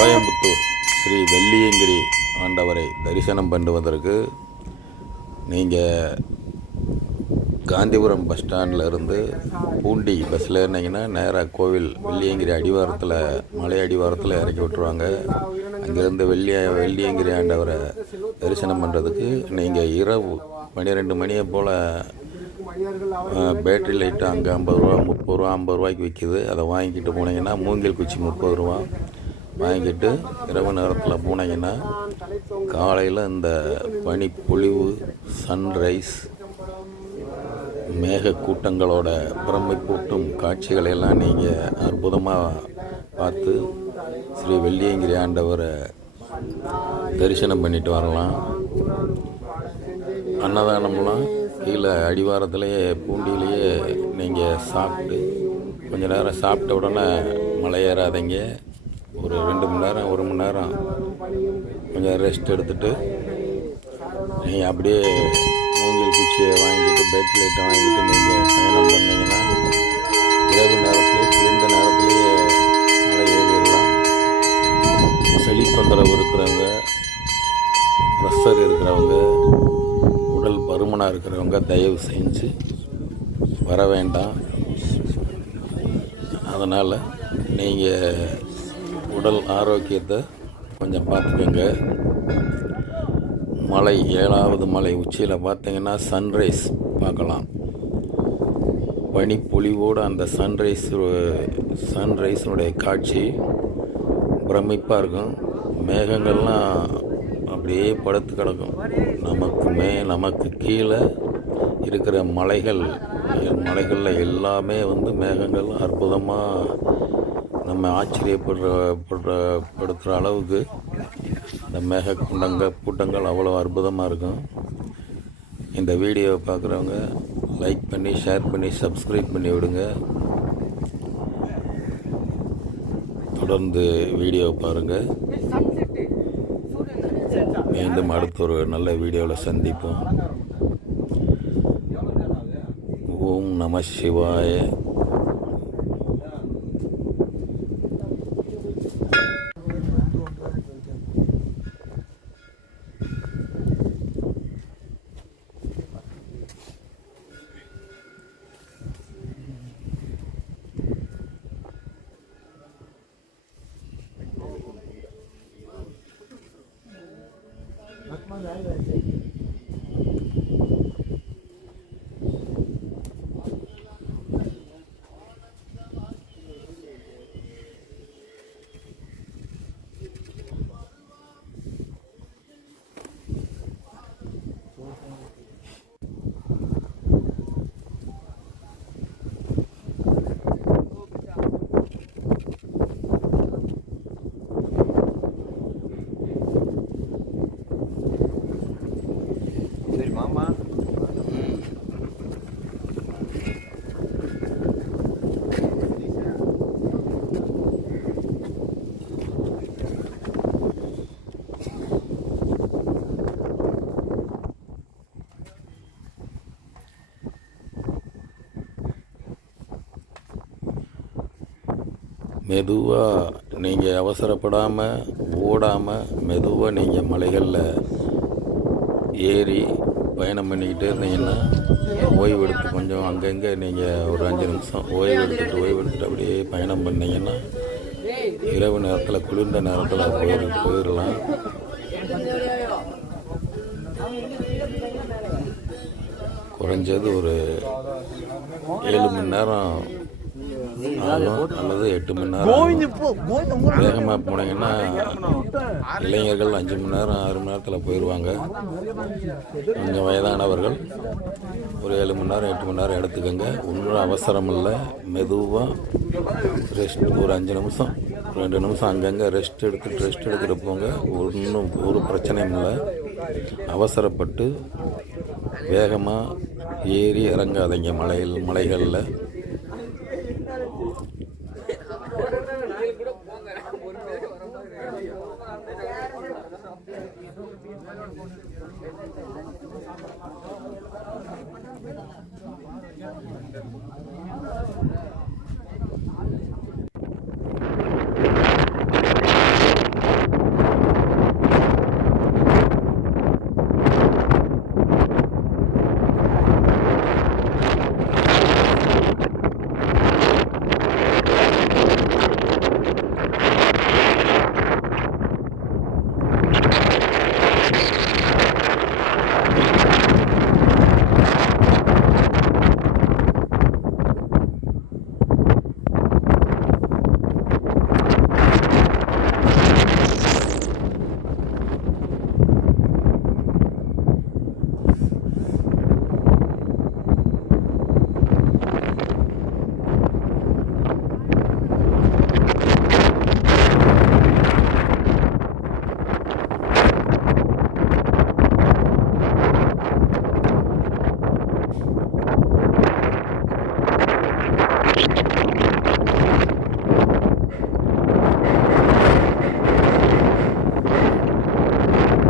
கோயம்புத்தூர் ஸ்ரீ வெள்ளியங்கிரி ஆண்டவரை தரிசனம் பண்ணுவதற்கு நீங்கள் காந்திபுரம் பஸ் ஸ்டாண்டில் இருந்து பூண்டி பஸ்ஸில் இருந்தீங்கன்னா நேராக கோவில் வெள்ளியங்கிரி அடிவாரத்தில் மலை அடிவாரத்தில் இறக்கி விட்டுருவாங்க. அங்கேருந்து வெள்ளிய வெள்ளியங்கிரி ஆண்டவரை தரிசனம் பண்ணுறதுக்கு நீங்கள் இரவு பன்னிரெண்டு மணியை போல் பேட்ரி லைட்டு அங்கே ஐம்பது ரூபா முப்பது ரூபா ஐம்பது ரூபாய்க்கு விற்கிது அதை வாங்கிக்கிட்டு போனீங்கன்னா மூங்கில் குச்சி முப்பது ரூபா. வாங்கிட்டு இரவு நேரத்தில் போனீங்கன்னா காலையில் இந்த பனிப்பொழிவு சன்ரைஸ் மேக கூட்டங்களோட பிரமிப்பூட்டும் காட்சிகளை நீங்கள் அற்புதமாக பார்த்து ஸ்ரீ வெள்ளியங்கிரி ஆண்டவரை தரிசனம் பண்ணிட்டு வரலாம். அன்னதானம்லாம் கீழே அடிவாரத்திலேயே பூண்டியிலேயே நீங்கள் சாப்பிட்டு கொஞ்ச நேரம் சாப்பிட்ட உடனே மலை ஏறாதீங்க ஒரு ரெண்டு மணி நேரம் ஒரு மணி நேரம் கொஞ்சம் ரெஸ்ட் எடுத்துட்டு நீங்கள் அப்படியே மூங்கில் குச்சியை வாங்கிட்டு பெட் லைட்டை வாங்கிட்டு நீங்கள் பயணம் பண்ணீங்கன்னா இரவு நேரத்துலேயே குளிர்ந்த நேரத்துலேயே மலை ஏறிடலாம். சளி தொந்தரவு இருக்கிறவங்க ப்ரெஷர் இருக்கிறவங்க உடல் பருமனாக இருக்கிறவங்க தயவு செஞ்சு வர வேண்டாம். அதனால் நீங்கள் உடல் ஆரோக்கியத்தை கொஞ்சம் பார்த்துக்கோங்க. மலை ஏழாவது மலை உச்சியில் பார்த்தீங்கன்னா சன்ரைஸ் பார்க்கலாம். பனிப்பொழிவோடு அந்த சன்ரைஸ் சன்ரைஸினுடைய காட்சி பிரமிப்பாக இருக்கும். மேகங்கள்லாம் அப்படியே படுத்து கிடக்கும். நமக்கு மே நமக்கு கீழே இருக்கிற மலைகள் மலைகளில் எல்லாமே வந்து மேகங்கள் அற்புதமாக நம்ம ஆச்சரியப்படுற படுற படுத்துகிற அளவுக்கு இந்த மேக குண்டங்கள் கூட்டங்கள் அவ்வளோ அற்புதமாக இருக்கும். இந்த வீடியோவை பார்க்குறவங்க லைக் பண்ணி ஷேர் பண்ணி சப்ஸ்கிரைப் பண்ணி விடுங்க. தொடர்ந்து வீடியோ பாருங்கள் மீண்டும் அடுத்த ஒரு நல்ல வீடியோவில் சந்திப்போம். ஓம் நம சிவாய. algo así. மெதுவாக நீங்கள் அவசரப்படாமல் ஓடாமல் மெதுவாக நீங்கள் மலைகளில் ஏறி பயணம் பண்ணிக்கிட்டே இருந்தீங்கன்னா ஓய்வு எடுத்து கொஞ்சம் அங்கங்கே நீங்கள் ஒரு அஞ்சு நிமிஷம் ஓய்வு எடுத்துட்டு ஓய்வு எடுத்துட்டு அப்படியே பயணம் பண்ணிங்கன்னா இரவு நேரத்தில் குளிர்ந்த நேரத்தில் போயிரு போயிடலாம் குறைஞ்சது ஒரு ஏழு மணி நேரம் அல்லது எட்டு மணி நேரம் வேகமாக போனீங்கன்னா இளைஞர்கள் அஞ்சு மணி நேரம் ஆறு மணி நேரத்தில் போயிடுவாங்க கொஞ்சம் வயதானவர்கள். ஒரு ஏழு மணி நேரம் எட்டு மணி நேரம் எடுத்துக்கோங்க. ஒன்றும் அவசரம் இல்லை. மெதுவாக ரெஸ்ட் ஒரு அஞ்சு நிமிஷம் ரெண்டு நிமிஷம் அங்கங்கே ரெஸ்ட் எடுத்துட்டு ரெஸ்ட் எடுத்துகிட்டு போங்க. ஒன்றும் ஒரு பிரச்சனையும் இல்லை. அவசரப்பட்டு வேகமாக ஏறி இறங்காதீங்க. மலையில் மலைகளில். Thank you.